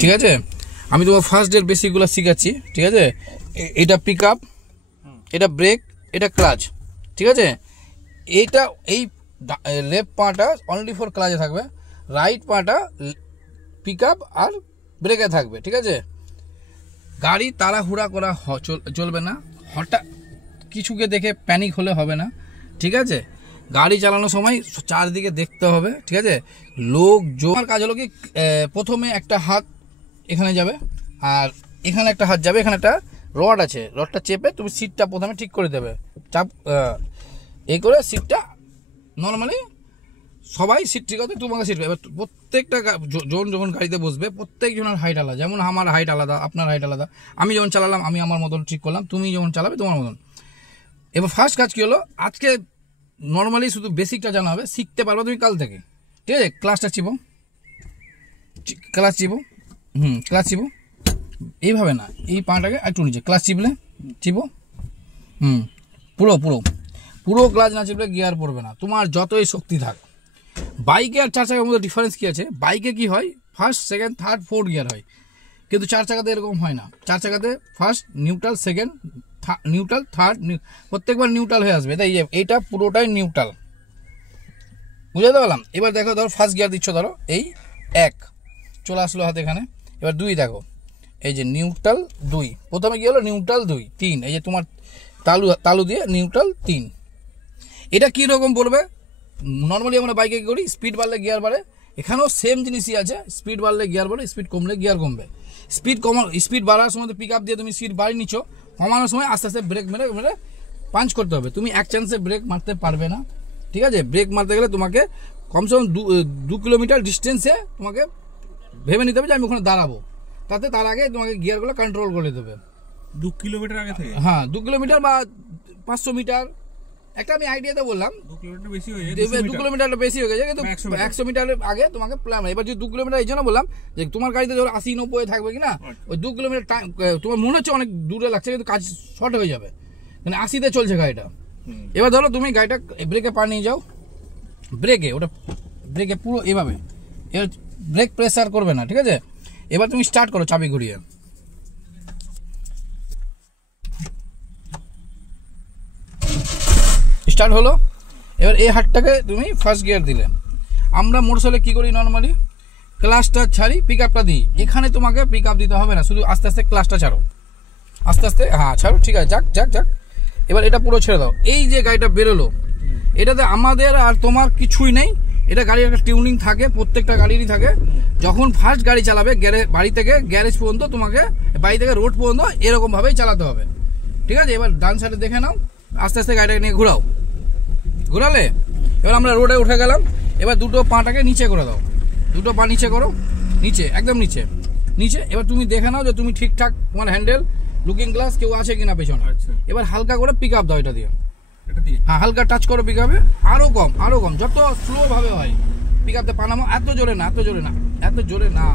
ঠিক আছে, আমি তোমার ফার্স্ট ডের বেসিকগুলো শিখাচ্ছি। ঠিক আছে, এটা পিক আপ, এটা ব্রেক, এটা ক্লাচ। ঠিক আছে, এইটা এই লেফট পাটা অনলি ফর ক্লাচে থাকবে, রাইট পাটা পিক আপ আর ব্রেকে থাকবে। ঠিক আছে, গাড়ি তাড়াহুড়া করা চলবে না, হঠাৎ কিছুকে দেখে প্যানিক হলে হবে না। ঠিক আছে, গাড়ি চালানোর সময় চারদিকে দেখতে হবে। ঠিক আছে, লোকজন কাজ হলো কি, প্রথমে একটা হাত এখানে যাবে আর এখানে একটা হাত যাবে, এখানে একটা রড আছে, রডটা চেপে তুমি সিটটা প্রথমে ঠিক করে দেবে, চাপ এই করে সিটটা নর্মালি সবাই সিট ঠিক আছে, তোমাকে সিট। এবার প্রত্যেকটা জন যখন গাড়িতে বসবে প্রত্যেকজনের হাইট আলাদা, যেমন আমার হাইট আলাদা, আপনার হাইট আলাদা। আমি যখন চালালাম আমি আমার মতন ঠিক করলাম, তুমি যখন চালাবে তোমার মতন। এবার ফার্স্ট কাজ কি হলো, আজকে নর্মালি শুধু বেসিকটা জানা হবে, শিখতে পারবে তুমি কাল থেকে। ঠিক আছে, ক্লাচটা চিপো, ক্লাচ চিপো, ক্লাচ চিপো, এইভাবে না, এই পাটাকে একটু নিচে ক্লাচ চিপলে চিপো, পুরো পুরো পুরো ক্লাচ না চিপলে গিয়ার পড়বে না, তোমার যতই শক্তি থাক। বাইকে আর চার চাকার মধ্যে ডিফারেন্স কি আছে, বাইকে কি হয় first second third fourth gear হয়, কিন্তু চার চাকাতে এরকম হয় না। চার চাকাতে first neutral, second neutral, third প্রত্যেকবার নিউট্রাল হয়ে আসবে। তাই এইটা পুরোটাই নিউট্রাল, বুঝতে পারলাম। এবার দেখো, ধরো ফার্স্ট গিয়ার দিচ্ছ, ধরো এই 1 চলে আসলো হাতে এখানে। এবার 2 দেখো, এই যে নিউট্রাল 2, প্রথমে কি হলো নিউট্রাল 2, 3, এই যে তোমার তালু দিয়ে নিউট্রাল 3। এটা কি রকম পড়বে, নর্মালি আমরা বাইকে কি করি, স্পিড বাড়লে গিয়ার বাড়ে, এখানেও সেম জিনিসই আছে, স্পিড বাড়লে গিয়ার বাড়ে, স্পিড কমলে গিয়ার কমবে। স্পিড বাড়ার সময় পিক আপ দিয়ে তুমি স্পিড বাড়িয়ে নিচ্ছ, কমানোর সময় আস্তে আস্তে ব্রেক মেরে মেরে পাঞ্চ করতে হবে। তুমি এক চান্সে ব্রেক মারতে পারবে না। ঠিক আছে, ব্রেক মারতে গেলে তোমাকে কমসে কম 2 কিলোমিটার ডিস্টেন্সে তোমাকে ভেবে নিতে হবে যে আমি ওখানে দাঁড়াবো, তার আগে তোমাকে গিয়ারগুলো কন্ট্রোল করে দেবে। 2 কিলোমিটার আগে থেকে? হ্যাঁ, 2 কিলোমিটার বা 500 মিটার, একটা আমি আইডিয়াতে বললাম। 2 কিলোমিটার বেশি হয়ে যায়, 2 কিলোমিটার বেশি হয়ে গেছে, কিন্তু 100 মিটারের আগে তোমাকে প্ল্যান। এবার যদি 2 কিলোমিটার এই জন্য বললাম যে তোমার গাড়িতে ধরো 80-90 থাকবে কিনা, ওই 2 কিলোমিটার টাইম তোমার মনে হচ্ছে অনেক দূরে লাগছে, কিন্তু কাজ শর্ট হয়ে যাবে, মানে 80-তে চলছে গাড়িটা। এবার ধরো তুমি গাড়িটা ব্রেকে পা নিয়ে যাও, ব্রেকে পুরো এভাবে, এবার ব্রেক প্রেসার করবে না। ঠিক আছে, এবার তুমি স্টার্ট করো চাবি ঘুরিয়ে, স্টার্ট হলো। এবার এই হাতটাকে তুমি ফার্স্ট গিয়ার দিলে। আমরা মোটরসাইকেলে কি করি, নর্মালি ক্লাচটা ছাড়ি, পিক আপটা দিই। এখানে তোমাকে পিক আপ দিতে হবে না, শুধু আস্তে আস্তে ক্লাচটা ছাড়ো, আস্তে আস্তে, হ্যাঁ ছাড়ো, ঠিক আছে, যাক। এবার এটা পুরো ছেড়ে দাও। এই যে গাড়িটা বেরোলো, এটাতে আমাদের আর তোমার কিছুই নেই, এটা গাড়ির একটা টিউনিং থাকে, প্রত্যেকটা গাড়িরই থাকে। যখন ফার্স্ট গাড়ি চালাবে, বাড়ি থেকে গ্যারেজ পর্যন্ত, তোমাকে বাড়ি থেকে রোড পর্যন্ত এরকম ভাবেই চালাতে হবে। ঠিক আছে, এবার ডান সাইডে দেখে নাও, আস্তে আস্তে গাড়িটাকে নিয়ে ঘোরালে এবার আমরা রোডে উঠে গেলাম। এবার দুটো পাটাকে নিচে করে দাও, দুটো পা নিচে করো, নিচে, একদম নিচে। এবার তুমি দেখে নাও যে তুমি ঠিকঠাক, তোমার হ্যান্ডেল, লুকিং গ্লাস কেউ আছে কিনা পেছনে। এবার হালকা করে পিক আপ দাও, এটা দিয়ে, হ্যাঁ হালকা টাচ করো পিক আপে, আরো কম, যত স্লো ভাবে হয় পিক আপতে পা নামাও, এত জোরে না,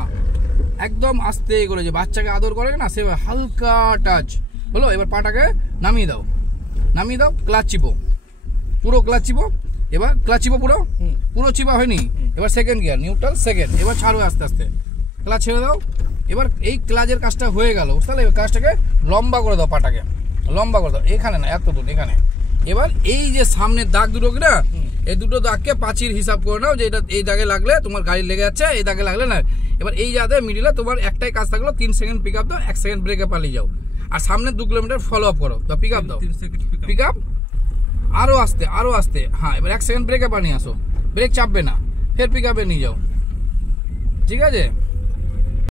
একদম আস্তে করে, যে বাচ্চাকে আদর করে না সেভাবে হালকা টাচ হলো। এবার পাটাকে নামিয়ে দাও, ক্লাচ চিপো, পুরো ক্লাচ চিপো। এবার ক্লাচ চিপো, পুরো চিপা হয়নি। এবার সেকেন্ড গিয়ার, নিউট্রাল, সেকেন্ড। এবার ছাড়ো আস্তে আস্তে, ক্লাচ ছেড়ে দাও। এবার এই ক্লাচের কাজটা হয়ে গেল, তাহলে কাজটাকে লম্বা করে দাও, পাটাকে লম্বা করে দাও, এখানে না, এত দূর, এখানে। এবার এই যে সামনের দাগ দুটো কিনা, এই দুটো দাগকে পাঁচির হিসাব করে নাও, যে এটা এই দাগে লাগলে তোমার গাড়ি লেগে যাচ্ছে, এই দাগে লাগলে না। এবার এই যাতে মিডিলে তোমার একটাই কাজ থাকলো, 3 সেকেন্ড পিক আপ দাও, 1 সেকেন্ড ব্রেকে পালিয়ে যাও, আর সামনে 2 কিলোমিটার ফলো আপ করো, তো পিক আপ দাও, পিক আপ আরো আস্তে, হ্যাঁ। এবার 1 সেকেন্ড ব্রেকে পালিয়ে আসো, ব্রেক চাপবে না, ফের পিক আপে নিয়ে যাও। ঠিক আছে।